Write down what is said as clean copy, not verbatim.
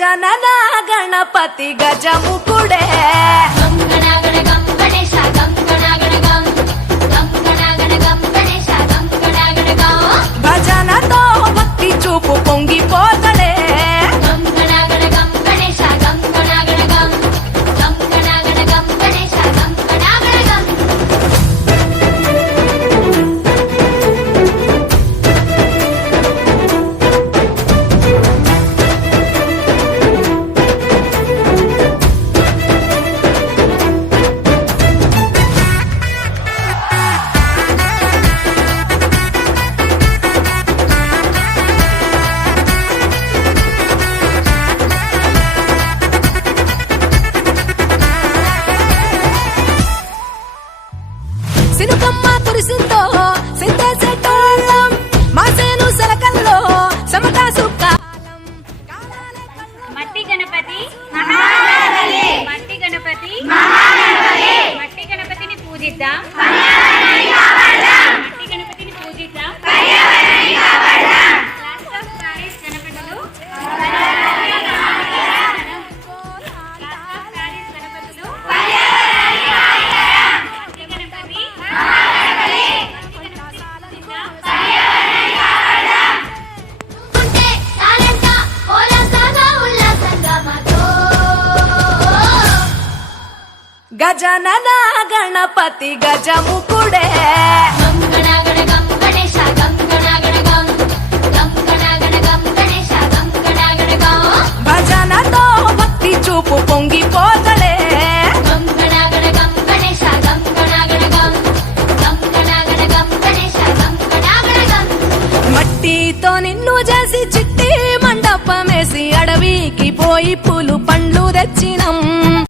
గజనన గణపతి గజముకుడే భజనతో భక్తి చూపు పొంగిపోతడే సినుకమ్మ కురిసిందో సిందేసేటోళ్ళం మాసేను సరకల్లో సమతా సుఖాలం మట్టి గణపతి మట్టి గణపతి మట్టి గణపతిని పూజిద్దాం మట్టి గణపతిని పూజిద్దాం క్లాస్ ఆఫ్ ప్యారిస్ గణపతులు గజనన గణపతి గజముకుడే